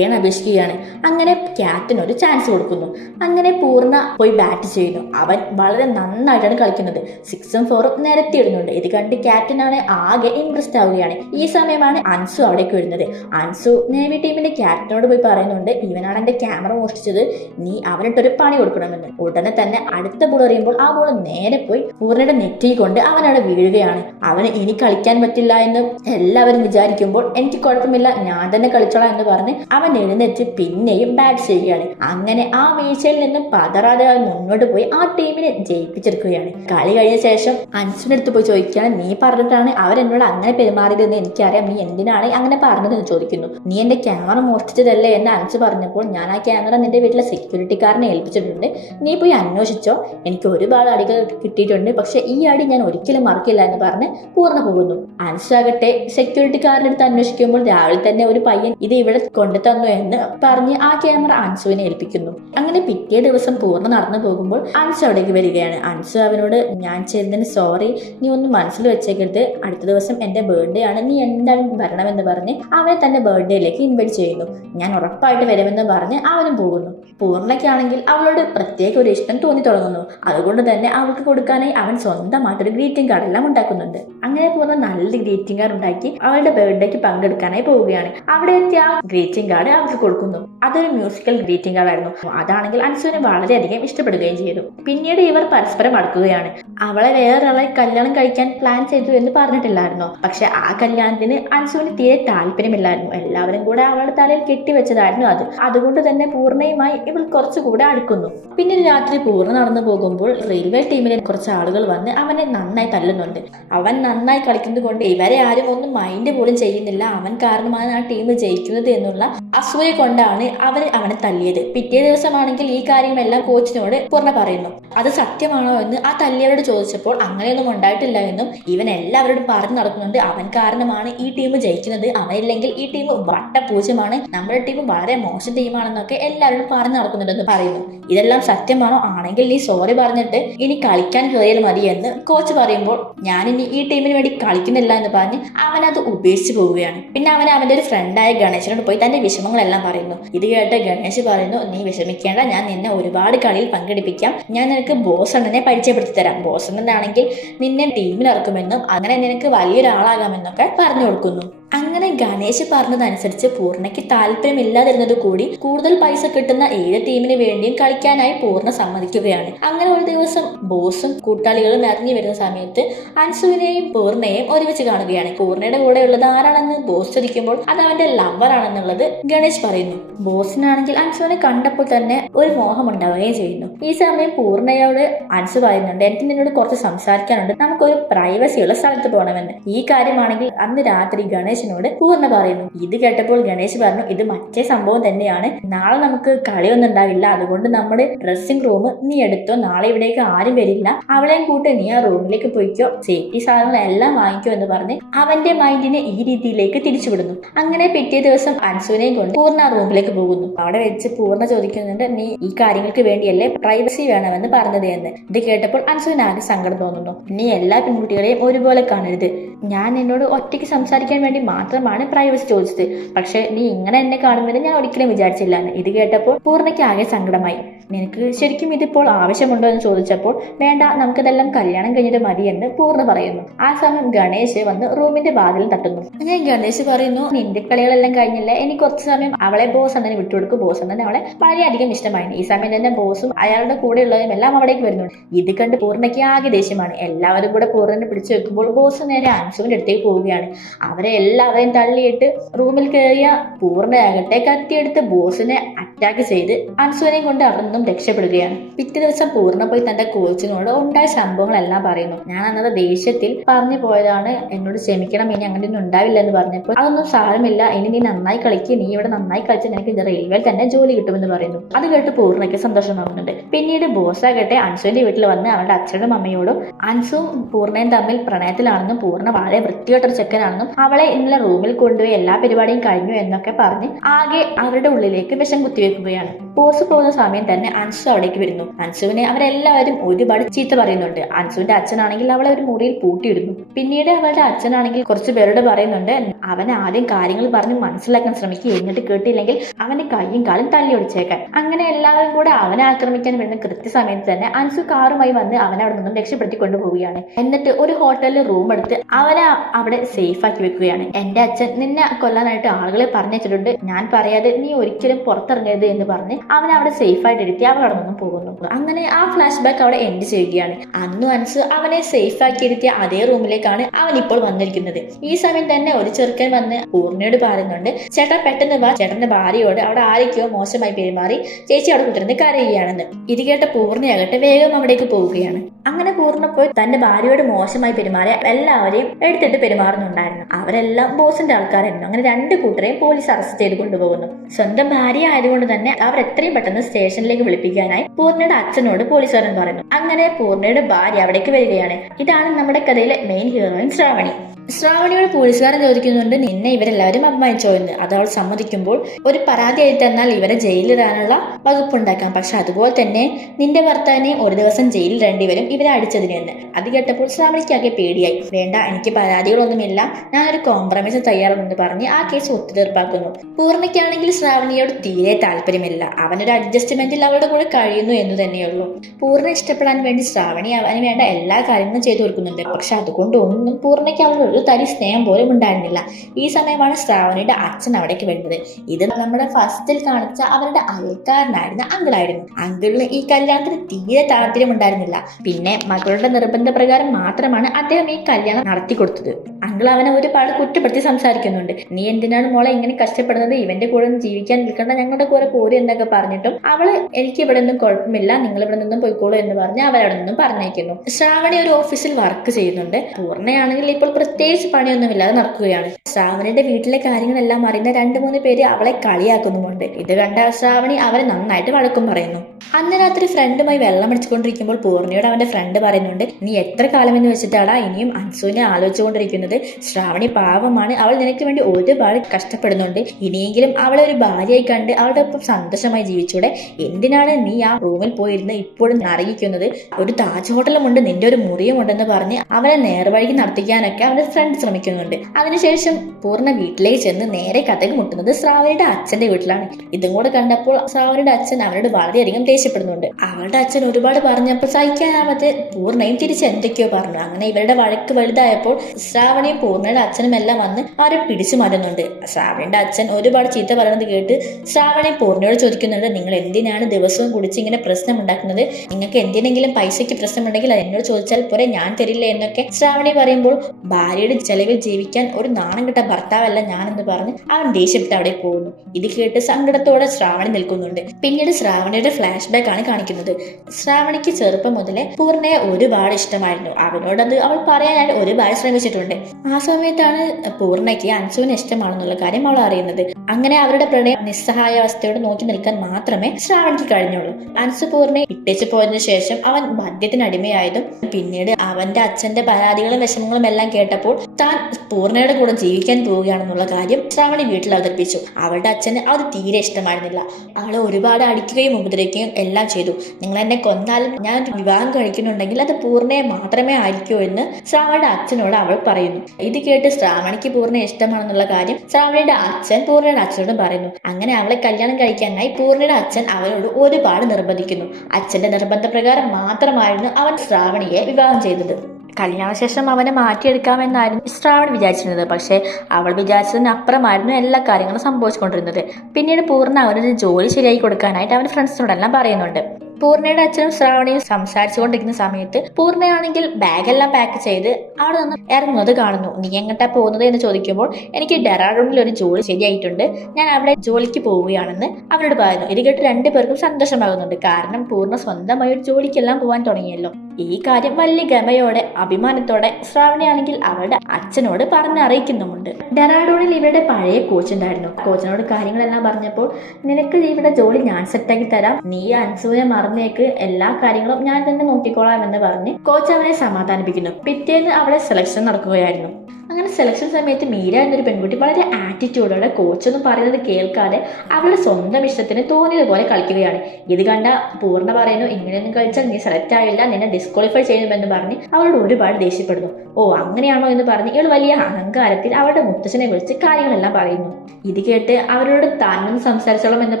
അപേക്ഷിക്കുകയാണ്. അങ്ങനെ ക്യാപ്റ്റൻ ഒരു ചാൻസ് കൊടുക്കുന്നു. അങ്ങനെ പൂർണ്ണ പോയി ബാറ്റ് ചെയ്യുന്നു. അവൻ വളരെ നന്നായിട്ടാണ് കളിക്കുന്നത്. 6ഉം 4ഉം നേരെ ഇടുന്നുണ്ട്. ഇത് കണ്ട് ക്യാപ്റ്റനാണ് ആകെ ഇംപ്രസ്ഡ് ആവുകയാണ്. ഈ സമയമാണ് അൻസു അവിടേക്ക് വരുന്നത്. അൻസു നേവി ടീമിന്റെ ക്യാപ്റ്റനോട് പോയി പറയുന്നുണ്ട്, ഇവനാണ് എന്റെ ക്യാമറ മോഷ്ടിച്ചത്, നീ അവനിട്ടൊരു പണി കൊടുക്കണമെന്ന്. ഉടനെ തന്നെ അടുത്ത ബോൾ എറിയുമ്പോൾ ആ ബോൾ നേരെ പോയി പൂർണ്ണയുടെ നെറ്റി കൊണ്ട് അവനവിടെ വീഴുകയാണ്. അവന് ഇനി കളിക്കാൻ പറ്റില്ല എന്ന് എല്ലാവരും വിചാരിക്കുമ്പോൾ എനിക്ക് കുഴപ്പമില്ല, ഞാൻ തന്നെ കളിച്ചോളാം എന്ന് പറഞ്ഞ് അവൻ എഴുന്നേറ്റ് പിന്നെയും ബാറ്റ് ചെയ്യുകയാണ്. അങ്ങനെ ആ വീഴ്ചയിൽ നിന്നും പതറാതെ മുന്നോട്ട് പോയി ആ ടീമിനെ ജയിപ്പിച്ചെടുക്കുകയാണ്. കളി കഴിഞ്ഞ ശേഷം അൻസുവിന്റെ അടുത്ത് പോയി ചോദിക്കുകയാണ്, നീ പറഞ്ഞിട്ടാണ് അവരെന്നോട് അങ്ങനെ പെരുമാറിയതെന്ന് എനിക്കറിയാം, നീ എന്തിനാണ് അങ്ങനെ പറഞ്ഞതെന്ന് ചോദിക്കുന്നു. നീ എന്റെ ക്യാമറ മോഷ്ടിച്ചതല്ലേ എന്ന് അൻസു പറഞ്ഞപ്പോൾ, ഞാൻ ആ ക്യാമറ നിന്റെ വീട്ടിലെ സെക്യൂരിറ്റിക്കാരനെ ഏൽപ്പിച്ചിട്ടുണ്ട്, നീ പോയി അന്വേഷിച്ചോ, എനിക്ക് ഒരുപാട് അടികൾ കിട്ടിയിട്ടുണ്ട്, പക്ഷെ ഈ അടി ഞാൻ ഒരിക്കലും മറക്കില്ല എന്ന് പറഞ്ഞ് പൂർണ്ണ പോകുന്നു. അൻസു ആകട്ടെ സെക്യൂരിറ്റിക്കാരൻ്റെ അടുത്ത് അന്വേഷിക്കുമ്പോൾ രാവിലെ തന്നെ ഒരു പയ്യൻ ഇത് ഇവിടെ കൊണ്ടു തന്നു എന്ന് പറഞ്ഞ് ആ ക്യാമറ അൻസുവിനെ ഏൽപ്പിക്കുന്നു. അങ്ങനെ പിറ്റേ ദിവസം പൂർണ്ണ നടന്നു പോകുമ്പോൾ അൻസു അവിടേക്ക് വരികയാണ്. അൻസു അവനോട്, ഞാൻ ചെയ്തതിന് സോറി, നീ ഒന്ന് മനസ്സിൽ വെച്ചേക്കരുത്, അടുത്ത ദിവസം എന്റെ ബർത്ത്ഡേ ആണ്, നീ എന്തായാലും വരണമെന്ന് പറഞ്ഞ് അവനെ തന്റെ ബർത്ത്ഡേയിലേക്ക് ഇൻവൈറ്റ് ചെയ്യുന്നു. ഞാൻ ഉറപ്പായിട്ട് വരുമെന്ന് പറഞ്ഞ് അവനും പോകുന്നു. പൂർണ്ണയ്ക്കാണെങ്കിൽ അവളോട് പ്രത്യേക ഒരു ഇഷ്ടം തോന്നി തുടങ്ങുന്നു. അതുകൊണ്ട് തന്നെ അവൾക്ക് കൊടുക്കാനായി അവൻ സ്വന്തമായിട്ടൊരു ഗ്രീറ്റിംഗ് കാർഡ് എല്ലാം ഉണ്ടാക്കുന്നുണ്ട്. അങ്ങനെ പൂർണ്ണ നല്ല ഗ്രീറ്റിംഗ് കാർഡ് ഉണ്ടാക്കി അവളുടെ ബർത്ത്ഡേക്ക് പങ്കെടുക്കാനായി പോവുകയാണ്. അവിടെ എത്തിയ ആ ഗ്രീറ്റിംഗ് കാർഡ് അവൾക്ക് കൊടുക്കുന്നു. അതൊരു മ്യൂസിക്കൽ ഗ്രീറ്റിംഗ് കാർഡ് ആയിരുന്നു. അതാണെങ്കിൽ അൻസുവിന് വളരെയധികം ഇഷ്ടപ്പെടുകയും ചെയ്തു. പിന്നീട് ഇവർ പരസ്പരം അടുക്കുകയാണ്. അവളെ വേറൊരാളെ കല്യാണം കഴിക്കാൻ പ്ലാൻ ചെയ്തു എന്ന് പറഞ്ഞിട്ടില്ലായിരുന്നോ? പക്ഷെ ആ കല്യാണത്തിന് അൻസുവിന് തീരെ താല്പര്യമില്ലായിരുന്നു. എല്ലാവരും കൂടെ അവളുടെ തലയിൽ കെട്ടിവെച്ചതായിരുന്നു അത്. അതുകൊണ്ട് തന്നെ പൂർണ്ണയുമായി ഇവൾ കുറച്ചുകൂടെ അടുക്കുന്നു. പിന്നീട് രാത്രി പൂർണ്ണ നടന്നു പോകുമ്പോൾ റെയിൽവേ ടീമിലെ കുറച്ച് ആളുകൾ വന്ന് അവനെ നന്നായി തല്ലുന്നുണ്ട്. അവൻ നന്നായി കളിക്കുന്നത് കൊണ്ട് ഇവരെ ആരും ഒന്നും മൈൻഡ് പോലും ചെയ്യുന്നില്ല. അവൻ കാരണമാണ് ആ ടീം ജയിക്കുന്നത് എന്നുള്ള അസൂയ കൊണ്ടാണ് അവനെ തല്ലിയത്. പിറ്റേ ദിവസമാണെങ്കിൽ ഈ കാര്യമെല്ലാം കോച്ചിനോട് പൂർണ്ണ പറയുന്നു. അത് സത്യമാണോ എന്ന് ആ തല്ലിയവരോട് ചോദിച്ചപ്പോൾ അങ്ങനെയൊന്നും ഉണ്ടായിട്ടില്ല എന്നും ഇവൻ എല്ലാവരോടും പറഞ്ഞു നടക്കുന്നുണ്ട്. അവൻ കാരണമാണ് ഈ ടീം ജയിക്കുന്നത്, അവനില്ലെങ്കിൽ ഈ ടീം വട്ടപൂജ്യമാണ്, നമ്മുടെ ടീം വളരെ മോശം ടീമാണെന്നൊക്കെ എല്ലാവരോടും പറഞ്ഞു നടക്കുന്നുണ്ടെന്ന് പറയുന്നു. ഇതെല്ലാം സത്യമാണോ? ആണെങ്കിൽ നീ സോറി പറഞ്ഞിട്ട് ഇനി കളിക്കാൻ കയറിയാൽ മതി എന്ന് കോച്ച് പറയുമ്പോൾ ഞാൻ ഇനി ഈ ടീമിന് വേണ്ടി കളിക്കുന്നില്ല എന്ന് പറഞ്ഞ് അവനത് ഉപേക്ഷിച്ച് പോവുകയാണ്. പിന്നെ അവന്റെ ഒരു ഫ്രണ്ടായ ഗണേശനോട് പോയി തന്റെ വിഷമങ്ങളെല്ലാം പറയുന്നു. ഇത് കേട്ട് ഗണേശ് പറയുന്നു, നീ വിഷമിക്കേണ്ട, ഞാൻ നിന്നെ ഒരുപാട് കളിയിൽ പങ്കെടുപ്പിക്കാം, ഞാൻ നിനക്ക് ബോസ് അണ്ണനെ പരിചയപ്പെടുത്തി തരാം, ബോസ് അണ്ണനാണെങ്കിൽ നിന്നെ ടീമിൽ ഇറക്കുമെന്നും അങ്ങനെ നിനക്ക് വലിയൊരാളാകാമെന്നൊക്കെ പറഞ്ഞു കൊടുക്കുന്നു. അങ്ങനെ ഗണേശ് പറഞ്ഞതനുസരിച്ച് പൂർണ്ണയ്ക്ക് താല്പര്യമില്ലാതിരുന്നത് കൂടി കൂടുതൽ പൈസ കിട്ടുന്ന ഏത് ടീമിന് വേണ്ടിയും കളിക്കാനായി പൂർണ്ണ സമ്മതിക്കുകയാണ്. അങ്ങനെ ഒരു ദിവസം ബോസും കൂട്ടാളികളും ഇറങ്ങി വരുന്ന സമയത്ത് അൻസുവിനെയും പൂർണ്ണയെയും ഒരുമിച്ച് കാണുകയാണ്. പൂർണ്ണയുടെ കൂടെ ഉള്ളത് ആരാണെന്ന് ബോസ് ചോദിക്കുമ്പോൾ അത് അവന്റെ ലവറാണെന്നുള്ളത് ഗണേശ് പറയുന്നു. ബോസിനാണെങ്കിൽ അൻസുവിനെ കണ്ടപ്പോൾ തന്നെ ഒരു മോഹം ഉണ്ടാവുകയും ചെയ്യുന്നു. ഈ സമയം പൂർണ്ണയോട് അൻസു പറയുന്നുണ്ട്, എനിക്ക് നിന്നോട് കുറച്ച് സംസാരിക്കാനുണ്ട്, നമുക്കൊരു പ്രൈവസിയുള്ള സ്ഥലത്ത് പോകണമെന്ന്. ഈ കാര്യമാണെങ്കിൽ അന്ന് രാത്രി ഗണേശ് പൂർണ്ണ പറയുന്നു. ഇത് കേട്ടപ്പോൾ ഗണേശ് പറഞ്ഞു, ഇത് മറ്റേ സംഭവം തന്നെയാണ്, നാളെ നമുക്ക് കളിയൊന്നും ഉണ്ടാവില്ല, അതുകൊണ്ട് നമ്മുടെ ഡ്രസ്സിംഗ് റൂം നീ എടുത്തോ, നാളെ ഇവിടേക്ക് ആരും വരില്ല, അവളെയും കൂട്ട് നീ ആ റൂമിലേക്ക് പോയിക്കോ, സേഫ്റ്റി സാധനങ്ങൾ എല്ലാം വാങ്ങിക്കോ എന്ന് പറഞ്ഞ് അവന്റെ മൈൻഡിനെ ഈ രീതിയിലേക്ക് തിരിച്ചുവിടുന്നു. അങ്ങനെ പിറ്റേ ദിവസം അൻസുവിനെയും കൊണ്ട് പൂർണ്ണ ആ റൂമിലേക്ക് പോകുന്നു. അവിടെ വെച്ച് പൂർണ്ണ ചോദിക്കുന്നുണ്ട്, നീ ഈ കാര്യങ്ങൾക്ക് വേണ്ടിയല്ലേ പ്രൈവസി വേണമെന്ന് പറഞ്ഞത് എന്ന്. ഇത് കേട്ടപ്പോൾ അൻസുവിന് ആകെ സങ്കടം തോന്നുന്നു. നീ എല്ലാ പെൺകുട്ടികളെയും ഒരുപോലെ കാണരുത്, ഞാൻ നിന്നോട് ഒറ്റയ്ക്ക് സംസാരിക്കാൻ വേണ്ടി മാത്രമാണ് പ്രൈവസി ചോദിച്ചത്, പക്ഷെ നീ ഇങ്ങനെ എന്നെ കാണുമെന്ന് ഞാൻ ഒരിക്കലും വിചാരിച്ചില്ല എന്ന്. ഇത് കേട്ടപ്പോൾ പൂർണ്ണയ്ക്ക് ആകെ സങ്കടമായി. നിനക്ക് ശരിക്കും ഇതിപ്പോൾ ആവശ്യമുണ്ടോ എന്ന് ചോദിച്ചപ്പോൾ വേണ്ട, നമുക്കിതെല്ലാം കല്യാണം കഴിഞ്ഞിട്ട് മതി എന്ന് പൂർണ്ണ പറയുന്നു. ആ സമയം ഗണേശ് വന്ന് റൂമിന്റെ വാതിൽ തട്ടുന്നു. അങ്ങനെ ഗണേശ് പറയുന്നു, നിന്റെ കളികളെല്ലാം കഴിഞ്ഞില്ല, എനിക്ക് കുറച്ച് സമയം അവളെ ബോസ് അണ്ണന് വിട്ടുകൊടുക്കും, ബോസ് അണ്ണന് അവളെ വളരെയധികം ഇഷ്ടമായിരുന്നു. ഈ സമയം തന്നെ ബോസും അയാളുടെ കൂടെ ഉള്ളതും എല്ലാം അവിടേക്ക് വരുന്നുണ്ട്. ഇത് കണ്ട് പൂർണ്ണയ്ക്ക് ആകെ ദേഷ്യമാണ്. എല്ലാവരും കൂടെ പൂർണ്ണനെ പിടിച്ചു വെക്കുമ്പോൾ ബോസ് നേരെ അൻസുവിന്റെ അടുത്തേക്ക് പോവുകയാണ്. അവരെ എല്ലാവരെയും തള്ളിയിട്ട് റൂമിൽ കയറിയ പൂർണ്ണയാകട്ടെ കത്തിയെടുത്ത് ബോസിനെ അറ്റാക്ക് ചെയ്ത് അൻസുവിനെയും കൊണ്ട് അവിടെ നിന്നും രക്ഷപ്പെടുകയാണ്. പിറ്റേ ദിവസം പൂർണ്ണ പോയി തന്റെ കോച്ചിനോട് ഉണ്ടായ സംഭവങ്ങളെല്ലാം പറയുന്നു. ഞാൻ അന്നത് ദേഷ്യത്തിൽ പറഞ്ഞു പോയതാണ്, എന്നോട് ക്ഷമിക്കണം, ഇനി അങ്ങനെയൊന്നും ഉണ്ടാവില്ല എന്ന് പറഞ്ഞപ്പോൾ അതൊന്നും സാരമില്ല, ഇനി നീ നന്നായി കളിക്കുക, നീ ഇവിടെ നന്നായി കളിച്ച് നിനക്ക് റെയിൽവേയിൽ തന്നെ ജോലി കിട്ടുമെന്ന് പറയുന്നു. അത് കേട്ട് പൂർണ്ണയ്ക്ക് സന്തോഷമാകുന്നുണ്ട്. പിന്നീട് ബോസാകട്ടെ അൻസുവിന്റെ വീട്ടിൽ വന്ന് അവരുടെ അച്ഛനും അമ്മയോടും അൻസുവും പൂർണ്ണയും തമ്മിൽ പ്രണയത്തിലാണെന്നും പൂർണ്ണ വളരെ വൃത്തികെട്ടൊരു ചെക്കനാണെന്നും അവളെ ഇന്നലെ റൂമിൽ കൊണ്ടുപോയി എല്ലാ പരിപാടിയും കഴിഞ്ഞു എന്നൊക്കെ പറഞ്ഞ് ആകെ അവരുടെ ഉള്ളിലേക്ക് വിഷം കുത്തിവെക്കുകയാണ്. ബോസ് പോകുന്ന സമയം തന്നെ അൻസു അവിടേക്ക് വരുന്നു. അൻസുവിനെ അവരെല്ലാവരും ഒരുപാട് ചീത്ത പറയുന്നുണ്ട്. അൻസുവിന്റെ അച്ഛനാണെങ്കിൽ അവളെ ഒരു മുറിയിൽ പൂട്ടിയിടുന്നു. പിന്നീട് അവളുടെ അച്ഛനാണെങ്കിൽ കുറച്ച് പേരോട് പറയുന്നുണ്ട്, അവൻ ആദ്യം കാര്യങ്ങൾ പറഞ്ഞ് മനസ്സിലാക്കാൻ ശ്രമിക്കുക, എന്നിട്ട് കേട്ടില്ലെങ്കിൽ അവന്റെ കൈയും കാലും തല്ലി ഒടിച്ചേക്കാൻ. അങ്ങനെ എല്ലാവരും കൂടെ അവനെ ആക്രമിക്കാൻ വരുന്ന കൃത്യസമയത്ത് തന്നെ അൻസു കാറുമായി വന്ന് അവനെ അവിടെ നിന്നും രക്ഷപ്പെടുത്തി കൊണ്ടുപോവുകയാണ്. എന്നിട്ട് ഒരു ഹോട്ടലിൽ റൂം എടുത്ത് അവനെ അവിടെ സേഫ് ആക്കി വെക്കുകയാണ്. എന്റെ അച്ഛൻ നിന്നെ കൊല്ലാനായിട്ട് ആളുകളെ പറഞ്ഞിട്ടുണ്ട്, ഞാൻ പറയാതെ നീ ഒരിക്കലും പുറത്തിറങ്ങരുത് എന്ന് പറഞ്ഞ് അവൻ അവിടെ സേഫ് ആയിട്ട് ഇരുത്തി അവൾ അവിടെ നിന്നും പോകുന്നു. അങ്ങനെ ആ ഫ്ലാഷ് ബാക്ക് അവിടെ എൻഡ് ചെയ്യുകയാണ്. അന്നു അൻസു അവനെ സേഫ് ആക്കി ഇരുത്തിയ അതേ റൂമിലേക്കാണ് അവൻ ഇപ്പോൾ വന്നിരിക്കുന്നത്. ഈ സമയം തന്നെ ഒരു ചെറുക്കൻ വന്ന് പൂർണ്ണയോട് പറയുന്നുണ്ട്, ചേട്ടാ പെട്ടെന്ന് വാ, ചേട്ടന്റെ ഭാര്യയോട് അവിടെ ആരൊക്കെയോ മോശമായി പെരുമാറി, ചേച്ചി അവിടെ കുത്തിരുന്ന് കരയുകയാണെന്ന്. ഇത് കേട്ട പൂർണ്ണയാകട്ടെ വേഗം അവിടേക്ക് പോവുകയാണ്. അങ്ങനെ പൂർണ്ണ പോയി തന്റെ ഭാര്യയോട് മോശമായി പെരുമാറിയ എല്ലാവരെയും എടുത്തിട്ട് പെരുമാറുന്നുണ്ടായിരുന്നു. അവരെല്ലാം ബോസിന്റെ ആൾക്കാരായിരുന്നു. അങ്ങനെ രണ്ട് കൂട്ടരെയും പോലീസ് അറസ്റ്റ് ചെയ്ത് കൊണ്ടുപോകുന്നു. സ്വന്തം ഭാര്യ ആയതുകൊണ്ട് തന്നെ അവർ എത്രയും പെട്ടെന്ന് സ്റ്റേഷനിലേക്ക് വിളിപ്പിക്കാനായി പൂർണ്ണയുടെ അച്ഛനോട് പോലീസുകാരൻ പറയുന്നു. അങ്ങനെ പൂർണ്ണയുടെ ഭാര്യ അവിടേക്ക് വരികയാണ്. ഇതാണ് നമ്മുടെ കഥയിലെ മെയിൻ ഹീറോയിൻ ശ്രാവണി. ശ്രാവണിയോട് പോലീസുകാരൻ ചോദിക്കുന്നുണ്ട്, നിന്നെ ഇവരെല്ലാവരും അപമാനിച്ചോ എന്ന്. അത് അവൾ സമ്മതിക്കുമ്പോൾ ഒരു പരാതി ആയി തന്നാൽ ഇവരെ ജയിലിലിടാനുള്ള വകുപ്പുണ്ടാക്കാം, പക്ഷെ അതുപോലെ തന്നെ നിന്റെ ഭർത്താവിനെ ഒരു ദിവസം ജയിലിൽ രണ്ടുപേരും ഇവരെ അടിച്ചതിന് എന്ന്. അത് കേട്ടപ്പോൾ ശ്രാവണിക്കാകെ പേടിയായി. വേണ്ട, എനിക്ക് പരാതികളൊന്നുമില്ല, ഞാനൊരു കോംപ്രമൈസ് തയ്യാറാണെന്ന് പറഞ്ഞ് ആ കേസ് ഒത്തുതീർപ്പാക്കുന്നു. പൂർണ്ണയ്ക്കാണെങ്കിൽ ശ്രാവണിയോട് തീരെ താല്പര്യമില്ല. അവനൊരു അഡ്ജസ്റ്റ്മെന്റിൽ അവളുടെ കൂടെ കഴിയുന്നു എന്ന് തന്നെയുള്ളൂ. പൂർണ്ണ ഇഷ്ടപ്പെടാൻ വേണ്ടി ശ്രാവണി അവന് വേണ്ട എല്ലാ കാര്യങ്ങളും ചെയ്തു കൊടുക്കുന്നുണ്ട്. പക്ഷെ അതുകൊണ്ട് ഒന്നും പൂർണ്ണയ്ക്ക് അവളുടെ ഒരു തരി സ്നേഹം പോലും ഉണ്ടായിരുന്നില്ല. ഈ സമയമാണ് ശ്രാവണിയുടെ അച്ഛൻ അവിടേക്ക് വരുന്നത്. ഇത് നമ്മുടെ ഫസ്റ്റിൽ കാണിച്ച അവരുടെ അയൽക്കാരനായിരുന്ന അങ്കിളായിരുന്നു. അങ്കിളിന് ഈ കല്യാണത്തിന് തീരെ താല്പര്യം ഉണ്ടായിരുന്നില്ല. പിന്നെ മകളുടെ നിർബന്ധ പ്രകാരം മാത്രമാണ് അദ്ദേഹം ഈ കല്യാണം നടത്തി കൊടുത്തത്. അങ്കിൾ അവനെ ഒരുപാട് കുറ്റപ്പെടുത്തി സംസാരിക്കുന്നുണ്ട്. നീ എന്തിനാണ് മോളെ ഇങ്ങനെ കഷ്ടപ്പെടുന്നത്, ഇവന്റെ കൂടെ ജീവിക്കാൻ നിൽക്കേണ്ട, ഞങ്ങളുടെ കൂടെ പോരും എന്നൊക്കെ പറഞ്ഞിട്ടും അവള് എനിക്ക് ഇവിടെ നിന്നും കുഴപ്പമില്ല, നിങ്ങൾ ഇവിടെ നിന്നും പോയിക്കോളൂ എന്ന് പറഞ്ഞ് അവരവിടെ നിന്നും പറഞ്ഞേക്കുന്നു. ശ്രാവണി ഒരു ഓഫീസിൽ വർക്ക് ചെയ്യുന്നുണ്ട്. പൂർണ്ണയാണെങ്കിൽ ഇപ്പോൾ പ്രത്യേകിച്ച് പണിയൊന്നുമില്ലാതെ നടക്കുകയാണ്. ശ്രാവണിയുടെ വീട്ടിലെ കാര്യങ്ങളെല്ലാം അറിയുന്ന 2-3 പേര് അവളെ കളിയാക്കുന്നുമുണ്ട്. ഇത് കണ്ട ശ്രാവണി അവരെ നന്നായിട്ട് വഴക്കും പറയുന്നു. അന്ന് രാത്രി ഫ്രണ്ടുമായി വെള്ളം അടിച്ചുകൊണ്ടിരിക്കുമ്പോൾ പൂർണ്ണയോട് അവന്റെ ഫ്രണ്ട് പറയുന്നുണ്ട്, നീ എത്ര കാലമെന്ന് വെച്ചിട്ടാടാ ഇനിയും അൻസുവിനെ ആലോചിച്ചുകൊണ്ടിരിക്കുന്നത്? ശ്രാവണി പാവമാണ്, അവൾ നിനക്ക് വേണ്ടി ഒരുപാട് കഷ്ടപ്പെടുന്നുണ്ട്. ഇനിയെങ്കിലും അവളെ ഒരു ഭാര്യയായി കണ്ട് അവളുടെ ഒപ്പം സന്തോഷമായി ജീവിച്ചൂടെ? എന്തിനാണ് നീ ആ റൂമിൽ പോയിരുന്ന് ഇപ്പോഴും അറിയിക്കുന്നത്? ഒരു താജ് ഹോട്ടലുമുണ്ട്, നിന്റെ ഒരു മുറിയും ഉണ്ടെന്ന് പറഞ്ഞ് അവനെ നേർവഴിക്ക് നടത്തിക്കാനൊക്കെ അവന്റെ ഫ്രണ്ട് ശ്രമിക്കുന്നുണ്ട്. അതിനുശേഷം പൂർണ്ണ വീട്ടിലേക്ക് ചെന്ന് നേരെ കഥക് മുട്ടുന്നത് ശ്രാവണിയുടെ അച്ഛന്റെ വീട്ടിലാണ്. ഇതും കൂടെ കണ്ടപ്പോൾ ശ്രാവണിയുടെ അച്ഛൻ അവനോട് വളരെയധികം ദേഷ്യപ്പെടുന്നുണ്ട്. അവളുടെ അച്ഛൻ ഒരുപാട് പറഞ്ഞപ്പോൾ സഹിക്കാനാവാതെ പൂർണ്ണയും തിരിച്ച് എന്തൊക്കെയോ പറഞ്ഞു. അങ്ങനെ ഇവരുടെ വഴക്ക് വലുതായപ്പോൾ ശ്രാവണിയും പൂർണ്ണയുടെ അച്ഛനും എല്ലാം വന്ന് അവരെ പിടിച്ചു മാറ്റുന്നുണ്ട്. ശ്രാവണിയുടെ അച്ഛൻ ഒരുപാട് ചീത്ത പറയുന്നത് കേട്ട് ശ്രാവണി പൂർണ്ണയോട് ചോദിക്കുന്നുണ്ട്, നിങ്ങൾ എന്തിനാണ് ദിവസവും കുടിച്ച് ഇങ്ങനെ പ്രശ്നം ഉണ്ടാക്കുന്നത്? നിങ്ങൾക്ക് എന്തിനെങ്കിലും പൈസയ്ക്ക് പ്രശ്നമുണ്ടെങ്കിൽ അത് എന്നോട് ചോദിച്ചാൽ പോരെ, ഞാൻ തരില്ല എന്നൊക്കെ ശ്രാവണി പറയുമ്പോൾ ഭാര്യയുടെ ചെലവിൽ ജീവിക്കാൻ ഒരു നാണം കിട്ട ഭർത്താവല്ല ഞാനെന്ന് പറഞ്ഞ് അവൻ ദേഷ്യപ്പെട്ട് അവിടെ പോകുന്നു. ഇത് കേട്ട് സങ്കടത്തോടെ ശ്രാവണി നിൽക്കുന്നുണ്ട്. പിന്നീട് ശ്രാവണിയുടെ ഫ്ലാഷ് ബാക്ക് ആണ് കാണിക്കുന്നത്. ശ്രാവണിക്ക് ചെറുപ്പം മുതലേ പൂർണ്ണയെ ഒരുപാട് ഇഷ്ടമായിരുന്നു. അവനോടത് അവൾ പറയാനായിട്ട് ഒരുപാട് ശ്രമിച്ചിട്ടുണ്ട്. ആ സമയത്താണ് പൂർണ്ണയ്ക്ക് അൻസുവിന് ഇഷ്ടമാണെന്നുള്ള കാര്യം അവൾ അറിയുന്നത്. അങ്ങനെ അവരുടെ പ്രണയം നിസ്സഹായ അവസ്ഥയോട് നോക്കി നിൽക്കാൻ മാത്രമേ ശ്രാവണിക്ക് കഴിഞ്ഞുള്ളൂ. അൻസു പൂർണ്ണയെ ഇട്ടേച്ചു പോയതിനു ശേഷം അവൻ മദ്യത്തിന് അടിമയായതും പിന്നീട് അവന്റെ അച്ഛന്റെ പരാതികളും വിഷമങ്ങളും എല്ലാം കേട്ടപ്പോൾ താൻ പൂർണ്ണയുടെ കൂടെ ജീവിക്കാൻ പോവുകയാണെന്നുള്ള കാര്യം ശ്രാവണി വീട്ടിൽ അവതരിപ്പിച്ചു. അവളുടെ അച്ഛന് അത് തീരെ ഇഷ്ടമായിരുന്നില്ല. അവളെ ഒരുപാട് അടിക്കുകയും ഉപദ്രവിക്കുകയും എല്ലാം ചെയ്തു. നിങ്ങൾ എന്നെ കൊന്നാലും ഞാൻ വിവാഹം കഴിക്കുന്നുണ്ടെങ്കിൽ അത് പൂർണ്ണയെ മാത്രമേ ആയിരിക്കൂ എന്ന് ശ്രാവണിയുടെ അച്ഛനോട് അവൾ പറയുന്നു. ഇത് കേട്ട് ശ്രാവണിക്ക് പൂർണ്ണയെ ഇഷ്ടമാണെന്നുള്ള കാര്യം ശ്രാവണിയുടെ അച്ഛൻ പൂർണ്ണയുടെ അച്ഛനോടും പറയുന്നു. അങ്ങനെ അവളെ കല്യാണം കഴിക്കാനായി പൂർണ്ണയുടെ അച്ഛൻ അവനോട് ഒരുപാട് നിർബന്ധിക്കുന്നു. അച്ഛന്റെ നിർബന്ധപ്രകാരം മാത്രമായിരുന്നു അവൻ ശ്രാവണിയെ വിവാഹം ചെയ്തത്. കല്യാണശേഷം അവനെ മാറ്റിയെടുക്കാമെന്നായിരുന്നു ശ്രാവണി വിചാരിച്ചിരുന്നത്. പക്ഷേ അവൾ വിചാരിച്ചതിനപ്പുറമായിരുന്നു എല്ലാ കാര്യങ്ങളും സംഭവിച്ചുകൊണ്ടിരുന്നത്. പിന്നീട് പൂർണ്ണ അവനൊരു ജോലി ശരിയായി കൊടുക്കാനായിട്ട് അവന്റെ ഫ്രണ്ട്സിനോടെല്ലാം പറയുന്നുണ്ട്. പൂർണ്ണയുടെ അച്ഛനും ശ്രാവണിയും സംസാരിച്ചുകൊണ്ടിരിക്കുന്ന സമയത്ത് പൂർണ്ണയാണെങ്കിൽ ബാഗെല്ലാം പാക്ക് ചെയ്ത് അവിടെ നിന്ന് ഇറങ്ങുന്നത് കാണുന്നു. നീ എങ്ങോട്ടാ പോകുന്നത് എന്ന് ചോദിക്കുമ്പോൾ എനിക്ക് ഡെറാഡൂണിൽ ഒരു ജോലി ശരിയായിട്ടുണ്ട്, ഞാൻ അവിടെ ജോലിക്ക് പോവുകയാണെന്ന് അവരോട് പറയുന്നു. ഇത് കേട്ട് 2 പേർക്കും സന്തോഷമാകുന്നുണ്ട്. കാരണം പൂർണ്ണ സ്വന്തമായി ഒരു ജോലിക്കെല്ലാം പോകാൻ തുടങ്ങിയല്ലോ. ഈ കാര്യം വലിയ ഗമയോടെ അഭിമാനത്തോടെ ശ്രാവണിയാണെങ്കിൽ അവരുടെ അച്ഛനോട് പറഞ്ഞറിയിക്കുന്നുമുണ്ട്. ഡെറാഡൂണിൽ ഇവരുടെ പഴയ കോച്ച് ഉണ്ടായിരുന്നു. കോച്ചിനോട് കാര്യങ്ങളെല്ലാം പറഞ്ഞപ്പോൾ, നിനക്ക് ഇവിടെ ജോലി ഞാൻ സെറ്റാക്കി തരാം, നീ അൻസുവിനെ മറന്നേക്ക്, എല്ലാ കാര്യങ്ങളും ഞാൻ തന്നെ നോക്കിക്കോളാം എന്ന് പറഞ്ഞ് കോച്ച് അവനെ സമാധാനിപ്പിക്കുന്നു. പിറ്റേന്ന് അവളെ സെലക്ഷൻ നടക്കുകയായിരുന്നു. അങ്ങനെ സെലക്ഷൻ സമയത്ത് മീര എന്നൊരു പെൺകുട്ടി വളരെ ആറ്റിറ്റ്യൂഡോടെ കോച്ചൊന്നും പറയുന്നത് കേൾക്കാതെ അവളുടെ സ്വന്തം ഇഷ്ടത്തിന് തോന്നിയതുപോലെ കളിക്കുകയാണ്. ഇത് കണ്ട പൂർണ്ണ പറയുന്നു, ഇങ്ങനെയൊന്നും കളിച്ചാൽ നീ സെലക്ട് ആയില്ല, നിന്നെ ഡിസ്ക്വാളിഫൈ ചെയ്യുമെന്ന് പറഞ്ഞ് അവളോട് ഒരുപാട് ദേഷ്യപ്പെടുന്നു. ഓ അങ്ങനെയാണോ എന്ന് പറഞ്ഞ് ഇവൾ വലിയ അഹങ്കാരത്തിൽ അവളുടെ മുത്തശ്ശനെ വിളിച്ച് കാര്യങ്ങളെല്ലാം പറയുന്നു. ഇത് കേട്ട് അവരോട് താനൊന്ന് സംസാരിച്ചോളാം എന്ന്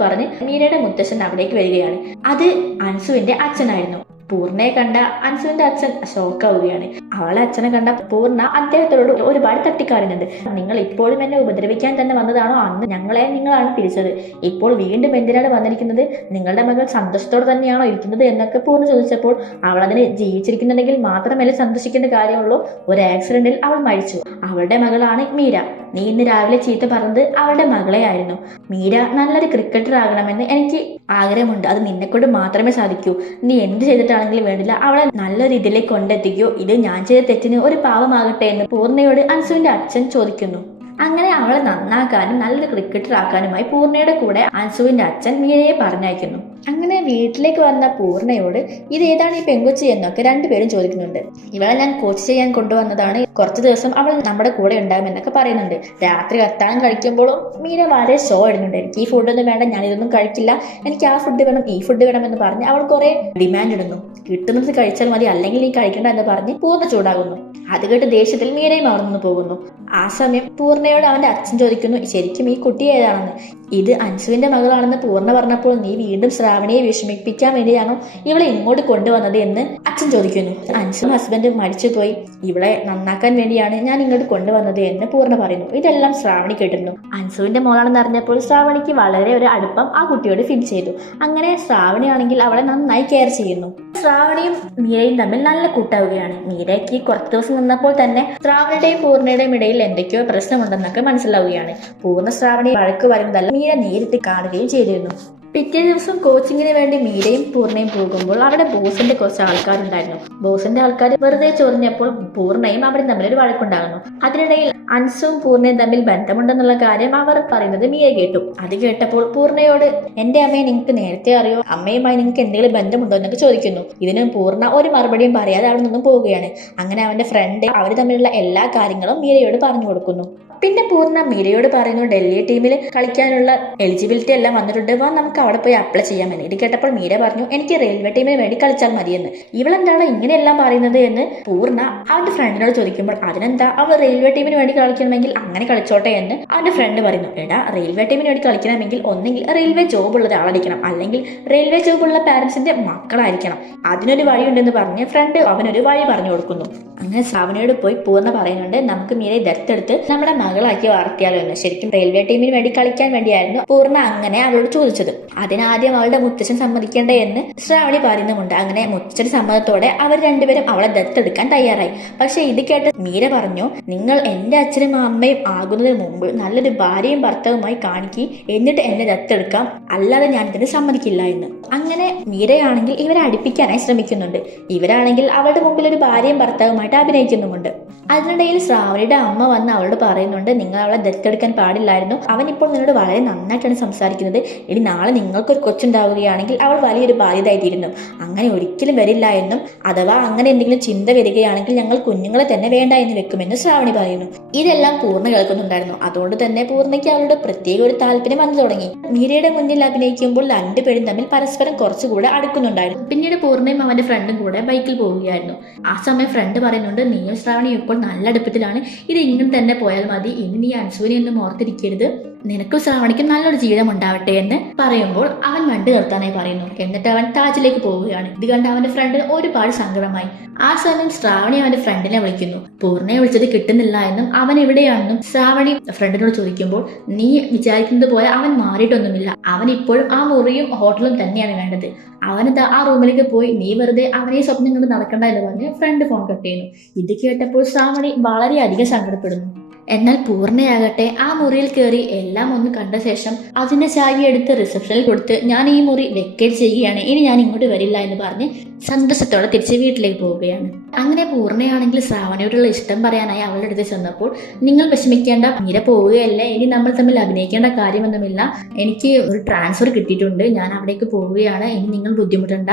പറഞ്ഞ് മീരയുടെ മുത്തശ്ശൻ അവിടേക്ക് വരികയാണ്. അത് അൻസുവിന്റെ അച്ഛനായിരുന്നു. പൂർണ്ണയെ കണ്ട അൻസുവിന്റെ അച്ഛൻ ഷോക്കാവുകയാണ്. അവളെ അച്ഛനെ കണ്ട പൂർണ്ണ അദ്ദേഹത്തോട് ഒരുപാട് തട്ടിക്കാറുണ്ട്. നിങ്ങൾ ഇപ്പോഴും എന്നെ ഉപദ്രവിക്കാൻ തന്നെ വന്നതാണോ? അന്ന് ഞങ്ങളെ നിങ്ങളാണ് പിരിച്ചത്, ഇപ്പോൾ വീണ്ടും എന്തിനാണ് വന്നിരിക്കുന്നത്? നിങ്ങളുടെ മകൾ സന്തോഷത്തോടെ തന്നെയാണോ ഇരിക്കുന്നത് എന്നൊക്കെ പൂർണ്ണ ചോദിച്ചപ്പോൾ അവൾ അതിന് ജീവിച്ചിരിക്കുന്നുണ്ടെങ്കിൽ മാത്രമല്ലേ സന്തോഷിക്കേണ്ട കാര്യമുള്ളൂ, ഒരു ആക്സിഡന്റിൽ അവൾ മരിച്ചു, അവളുടെ മകളാണ് മീര, നീ ഇന്ന് രാവിലെ ചീത്ത പറഞ്ഞത് അവളുടെ മകളെ ആയിരുന്നു. മീര നല്ലൊരു ക്രിക്കറ്റർ ആകണമെന്ന് എനിക്ക് ആഗ്രഹമുണ്ട്, അത് നിന്നെക്കൊണ്ട് മാത്രമേ സാധിക്കൂ, നീ എന്ത് ചെയ്തിട്ടാണെങ്കിലും വേണ്ടില്ല അവളെ നല്ല രീതിയിലേക്ക് കൊണ്ടെത്തിക്കൂ, ഇത് ഞാൻ ചെയ്ത തെറ്റിന് ഒരു പാവമാകട്ടെ എന്ന് പൂർണ്ണയോട് അൻസുവിന്റെ അച്ഛൻ ചോദിക്കുന്നു. അങ്ങനെ അവളെ നന്നാക്കാനും നല്ലൊരു ക്രിക്കറ്റർ ആക്കാനുമായി പൂർണ്ണയുടെ കൂടെ അൻസുവിന്റെ അച്ഛൻ മീരയെ പറഞ്ഞയക്കുന്നു. അങ്ങനെ വീട്ടിലേക്ക് വന്ന പൂർണ്ണയോട് ഇത് ഏതാണ് ഈ പെങ്കൊച്ചി എന്നൊക്കെ 2 പേരും ചോദിക്കുന്നുണ്ട്. ഇവളെ ഞാൻ കോച്ച് ചെയ്യാൻ കൊണ്ടുവന്നതാണ്, കുറച്ച് ദിവസം അവൾ നമ്മുടെ കൂടെ ഉണ്ടാകുമെന്നൊക്കെ പറയുന്നുണ്ട്. രാത്രി അത്താഴം കഴിക്കുമ്പോഴും മീര വളരെ ഷോ ഇടുന്നുണ്ട്. എനിക്ക് ഈ ഫുഡൊന്നും വേണ്ട, ഞാൻ ഇതൊന്നും കഴിക്കില്ല, എനിക്ക് ആ ഫുഡ് വേണം, ഈ ഫുഡ് വേണം എന്ന് പറഞ്ഞ് അവൾ കുറെ ഡിമാൻഡ് ഇടുന്നു. കിട്ടുന്നത് കഴിച്ചാൽ മതി, അല്ലെങ്കിൽ നീ കഴിക്കണ്ട എന്ന് പറഞ്ഞ് പൂർണ്ണ ചൂടാകുന്നു. അത് കേട്ട് ദേഷ്യത്തിൽ മീരയും അവിടെ നിന്ന് പോകുന്നു. ആ സമയം പൂർണ്ണയോട് അവന്റെ അച്ഛൻ ചോദിക്കുന്നു, ശരിക്കും ഈ കുട്ടി ഏതാണെന്ന്. ഇത് അൻസുവിന്റെ മകളാണെന്ന് പൂർണ്ണ പറഞ്ഞപ്പോൾ നീ വീണ്ടും ശ്രാവണിയെ വിഷമിപ്പിക്കാൻ വേണ്ടിയാണോ ഇവളെ ഇങ്ങോട്ട് കൊണ്ടുവന്നത് എന്ന് അച്ഛൻ ചോദിക്കുന്നു. അൻസും ഹസ്ബൻഡും മരിച്ചുപോയി, ഇവളെ നന്നാക്കാൻ വേണ്ടിയാണ് ഞാൻ ഇങ്ങോട്ട് കൊണ്ടുവന്നത് എന്ന് പൂർണ്ണ പറയുന്നു. ഇതെല്ലാം ശ്രാവണി കേട്ടിരുന്നു. അൻസുവിന്റെ മോളാണെന്ന് അറിഞ്ഞപ്പോൾ ശ്രാവണിക്ക് വളരെ ഒരു അടുപ്പം ആ കുട്ടിയോട് ഫീൽ ചെയ്തു. അങ്ങനെ ശ്രാവണിയാണെങ്കിൽ അവളെ നന്നായി കെയർ ചെയ്യുന്നു. ശ്രാവണിയും മീരയും തമ്മിൽ നല്ല കൂട്ടാവുകയാണ്. മീരയ്ക്ക് കുറച്ച് ദിവസം നിന്നപ്പോൾ തന്നെ ശ്രാവണിയുടെയും പൂർണ്ണയുടെയും ഇടയിൽ എന്തൊക്കെയോ പ്രശ്നമുണ്ടെന്നൊക്കെ മനസ്സിലാവുകയാണ്. പൂർണ്ണ ശ്രാവണി വഴക്ക് പറയുന്നതല്ല മീര നേരിട്ട് കാണുകയും ചെയ്തിരുന്നു. പിറ്റേ ദിവസം കോച്ചിങ്ങിന് വേണ്ടി മീരയും പൂർണ്ണയും പോകുമ്പോൾ അവിടെ ബോസിന്റെ കുറച്ച് ആൾക്കാരുണ്ടായിരുന്നു. ബോസിന്റെ ആൾക്കാർ വെറുതെ ചൊറിഞ്ഞപ്പോൾ പൂർണ്ണയും അവരും തമ്മിൽ ഒരു വഴക്കുണ്ടാകുന്നു. അതിനിടയിൽ അൻസുവും പൂർണ്ണയും തമ്മിൽ ബന്ധമുണ്ടെന്നുള്ള കാര്യം അവർ പറയുന്നത് മീര കേട്ടു. അത് കേട്ടപ്പോൾ പൂർണ്ണയോട് എന്റെ അമ്മയെ നിങ്ങൾക്ക് നേരത്തെ അറിയോ, അമ്മയുമായി നിങ്ങൾക്ക് എന്തെങ്കിലും ബന്ധമുണ്ടോ എന്നൊക്കെ ചോദിക്കുന്നു. ഇതിന് പൂർണ്ണ ഒരു മറുപടിയും പറയാതെ അവിടെ നിന്നും പോവുകയാണ്. അങ്ങനെ അവന്റെ ഫ്രണ്ട് അവർ തമ്മിലുള്ള എല്ലാ കാര്യങ്ങളും മീരയോട് പറഞ്ഞു കൊടുക്കുന്നു. പിന്നെ പൂർണ്ണ മീരയോട് പറയുന്നു ഡൽഹി ടീമിൽ കളിക്കാനുള്ള എലിജിബിലിറ്റി എല്ലാം വന്നിട്ടുണ്ട്, വാ നമുക്ക് അവിടെ പോയി അപ്ലൈ ചെയ്യാമെന്ന്. ഇത് കേട്ടപ്പോൾ മീര പറഞ്ഞു എനിക്ക് റെയിൽവേ ടീമിന് വേണ്ടി കളിച്ചാൽ മതിയെന്ന്. ഇവളെന്താണ് ഇങ്ങനെയെല്ലാം പറയുന്നത് എന്ന് പൂർണ്ണ അവന്റെ ഫ്രണ്ടിനോട് ചോദിക്കുമ്പോൾ അതിനെന്താ, അവൾ റെയിൽവേ ടീമിന് വേണ്ടി കളിക്കണമെങ്കിൽ അങ്ങനെ കളിച്ചോട്ടെ എന്ന് അവന്റെ ഫ്രണ്ട് പറയുന്നു. എടാ, റെയിൽവേ ടീമിന് വേണ്ടി കളിക്കണമെങ്കിൽ ഒന്നെങ്കിൽ റെയിൽവേ ജോബ് ഉള്ള ഒരാളായിരിക്കണം, അല്ലെങ്കിൽ റെയിൽവേ ജോബ് ഉള്ള പാരന്റ്സിന്റെ മക്കളായിരിക്കണം. അതിനൊരു വഴിയുണ്ടെന്ന് പറഞ്ഞ് ഫ്രണ്ട് അവനൊരു വഴി പറഞ്ഞു കൊടുക്കുന്നു. അങ്ങനെ ശ്രാവണിയോട് പോയി പൂർണ്ണ പറയുന്നുണ്ട് നമുക്ക് മീരയെ ദത്തെടുത്ത് നമ്മുടെ മകളാക്കി വളർത്തിയാലോ എന്ന്. ശരിക്കും റെയിൽവേ ടീമിന് വേണ്ടി കളിക്കാൻ വേണ്ടിയായിരുന്നു പൂർണ്ണ അങ്ങനെ അവളോട് ചോദിച്ചത്. അതിനാദ്യം അവളുടെ മുത്തച്ഛൻ സമ്മതിക്കേണ്ടേ എന്ന് ശ്രാവണി പറയുന്നുമുണ്ട്. അങ്ങനെ മുത്തച്ഛൻ സമ്മതത്തോടെ അവർ രണ്ടുപേരും അവളെ ദത്തെടുക്കാൻ തയ്യാറായി. പക്ഷെ ഇത് കേട്ട് മീര പറഞ്ഞു നിങ്ങൾ എന്റെ അച്ഛനും അമ്മയും ആകുന്നതിന് മുമ്പ് നല്ലൊരു ഭാര്യയും ഭർത്താവുമായി കാണിക്കി, എന്നിട്ട് എന്നെ ദത്തെടുക്കാം, അല്ലാതെ ഞാൻ ഇതിന് സമ്മതിക്കില്ല എന്ന്. അങ്ങനെ മീരയാണെങ്കിൽ ഇവരെ അടുപ്പിക്കാനായി ശ്രമിക്കുന്നുണ്ട്. ഇവരാണെങ്കിൽ അവളുടെ മുമ്പിൽ ഒരു ഭാര്യയും ഭർത്താവുമായിട്ട് അഭിനയിക്കുന്നുമുണ്ട്. അതിനിടയിൽ ശ്രാവണിയുടെ അമ്മ വന്ന് അവളോട് പറയുന്നുണ്ട് നിങ്ങൾ അവളെ ദത്തെടുക്കാൻ പാടില്ലായിരുന്നു, അവൻ ഇപ്പോൾ നിന്നോട് വളരെ നന്നായിട്ടാണ് സംസാരിക്കുന്നത്, ഇനി നാളെ നിങ്ങൾക്കൊരു കൊച്ചുണ്ടാവുകയാണെങ്കിൽ അവൾ വലിയൊരു ബാധ്യതയായിത്തീരുന്നു, അങ്ങനെ ഒരിക്കലും വരില്ല എന്നും അഥവാ അങ്ങനെ എന്തെങ്കിലും ചിന്ത വരികയാണെങ്കിൽ ഞങ്ങൾ കുഞ്ഞുങ്ങളെ തന്നെ വേണ്ട എന്ന് വെക്കുമെന്ന് ശ്രാവണി പറയുന്നു. ഇതെല്ലാം പൂർണ്ണ കേൾക്കുന്നുണ്ടായിരുന്നു. അതുകൊണ്ട് തന്നെ പൂർണ്ണയ്ക്ക് അവളുടെ പ്രത്യേക ഒരു താല്പര്യം വന്നു തുടങ്ങി. മീരയുടെ മുന്നിൽ അഭിനയിക്കുമ്പോൾ രണ്ടുപേരും തമ്മിൽ പരസ്പരം കുറച്ചുകൂടെ അടുക്കുന്നുണ്ടായിരുന്നു. പിന്നീട് പൂർണ്ണയും അവന്റെ ഫ്രണ്ടും കൂടെ ബൈക്കിൽ പോവുകയായിരുന്നു. ആ സമയം ഫ്രണ്ട് പറയുന്നുണ്ട് നീയും ശ്രാവണിയും ഇപ്പോൾ നല്ല അടുപ്പത്തിലാണ്, ഇത് ഇങ്ങനെ തന്നെ പോയാൽ മതി, ഇനി നീ അൻസുവിനെ ഒന്നും ഓർത്തിരിക്കരുത്, നിനക്കും ശ്രാവണിക്കും നല്ലൊരു ജീവിതം ഉണ്ടാവട്ടെ എന്ന് പറയുമ്പോൾ അവൻ വണ്ടി നിർത്താനായി പറയുന്നു. എന്നിട്ട് അവൻ താജിലേക്ക് പോവുകയാണ്. ഇത് കണ്ട് അവന്റെ ഫ്രണ്ടിന് ഒരുപാട് സങ്കടമായി. ആ സമയം ശ്രാവണി അവന്റെ ഫ്രണ്ടിനെ വിളിക്കുന്നു. പൂർണ്ണയെ വിളിച്ചത് കിട്ടുന്നില്ല എന്നും അവൻ എവിടെയാണെന്നും ശ്രാവണി ഫ്രണ്ടിനോട് ചോദിക്കുമ്പോൾ നീ വിചാരിക്കുന്നത് പോലെ അവൻ മാറിയിട്ടൊന്നുമില്ല, അവൻ ഇപ്പോഴും ആ മുറിയും ഹോട്ടലും തന്നെയാണ് വേണ്ടത്, അവനെന്താ ആ റൂമിലേക്ക് പോയി, നീ വെറുതെ അവനെ സ്വപ്നം കൊണ്ട് നടക്കണ്ട എന്ന് പറഞ്ഞ് ഫ്രണ്ട് ഫോൺ കട്ട് ചെയ്യുന്നു. ഇത് കേട്ടപ്പോൾ ശ്രാവണി വളരെയധികം സങ്കടപ്പെടുന്നു. എന്നാൽ പൂർണ്ണയാകട്ടെ ആ മുറിയിൽ കയറി എല്ലാം ഒന്ന് കണ്ട ശേഷം അതിന്റെ ചാവി എടുത്ത് റിസപ്ഷനിൽ കൊടുത്ത് ഞാൻ ഈ മുറി വെക്കേറ്റ് ചെയ്യുകയാണ്, ഇനി ഞാൻ ഇങ്ങോട്ട് വരില്ല എന്ന് പറഞ്ഞ് സന്തോഷത്തോടെ തിരിച്ച് വീട്ടിലേക്ക് പോവുകയാണ്. അങ്ങനെ പൂർണ്ണയാണെങ്കിൽ ശ്രാവണിയോടുള്ള ഇഷ്ടം പറയാനായി അവളുടെ അടുത്ത് ചെന്നപ്പോൾ നിങ്ങൾ വിഷമിക്കേണ്ട, മീര പോവുകയല്ലേ, ഇനി നമ്മൾ തമ്മിൽ അഭിനയിക്കേണ്ട കാര്യമൊന്നുമില്ല, എനിക്ക് ഒരു ട്രാൻസ്ഫർ കിട്ടിയിട്ടുണ്ട്, ഞാൻ അവിടേക്ക് പോവുകയാണ്, ഇനി നിങ്ങൾ ബുദ്ധിമുട്ടണ്ട,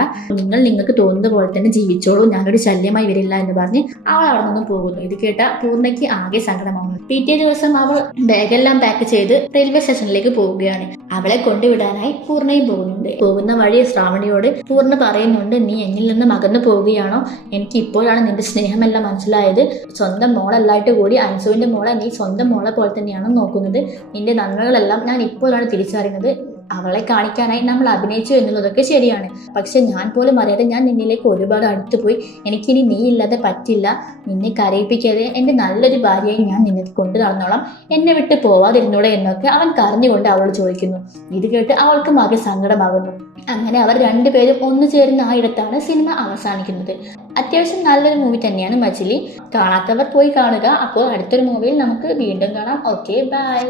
നിങ്ങൾക്ക് തോന്നുന്ന പോലെ തന്നെ ജീവിച്ചോളൂ, ഞാനൊരു ശല്യമായി വരില്ല എന്ന് പറഞ്ഞ് അവൾ അവിടെ നിന്നും പോകുന്നു. ഇത് കേട്ട പൂർണ്ണയ്ക്ക് ആകെ സങ്കടമാകുന്നു. പിറ്റേ ദിവസം അവൾ ബാഗെല്ലാം പാക്ക് ചെയ്ത് റെയിൽവേ സ്റ്റേഷനിലേക്ക് പോവുകയാണ്. അവളെ കൊണ്ടുവിടാനായി പൂർണ്ണയും പോകുന്നുണ്ട്. പോകുന്ന വഴി ശ്രാവണിയോട് പൂർണ്ണ പറയുന്നുണ്ട് നീ എന്നിൽ നിന്ന് അകന്നു പോവുകയാണോ, എനിക്ക് ഇപ്പോഴാണ് നിന്റെ സ്നേഹമെല്ലാം മനസ്സിലായത്, സ്വന്തം മോളല്ലായിട്ട് കൂടി അൻസുവിന്റെ മോളെ നീ സ്വന്തം മോളെ പോലെ തന്നെയാണ് നോക്കുന്നത്, നിന്റെ നന്മകളെല്ലാം ഞാൻ ഇപ്പോഴാണ് തിരിച്ചറിയുന്നത്, അവളെ കാണിക്കാനായി നമ്മൾ അഭിനയിച്ചു എന്നുള്ളതൊക്കെ ശരിയാണ്, പക്ഷെ ഞാൻ പോലും അറിയാതെ ഞാൻ നിന്നിലേക്ക് ഒരുപാട് അടുത്തു പോയി, എനിക്കിനി നീ ഇല്ലാതെ പറ്റില്ല, നിന്നെ കരയിപ്പിക്കാതെ എൻ്റെ നല്ലൊരു ഭാര്യയെ ഞാൻ നിന്നെ കൊണ്ടു നടന്നോളാം, എന്നെ വിട്ട് പോവാതിരുന്നൂടെ എന്നൊക്കെ അവൻ കരഞ്ഞുകൊണ്ട് അവളോട് ചോദിക്കുന്നു. ഇത് കേട്ട് അവൾക്കും ആകെ സങ്കടമാകുന്നു. അങ്ങനെ അവർ രണ്ടുപേരും ഒന്നു ചേരുന്ന ആ ഇടത്താണ് സിനിമ അവസാനിക്കുന്നത്. അത്യാവശ്യം നല്ലൊരു മൂവി തന്നെയാണ് മച്ചിലി. കാണാത്തവർ പോയി കാണുക. അപ്പോൾ അടുത്തൊരു മൂവിയിൽ നമുക്ക് വീണ്ടും കാണാം. Okay, by.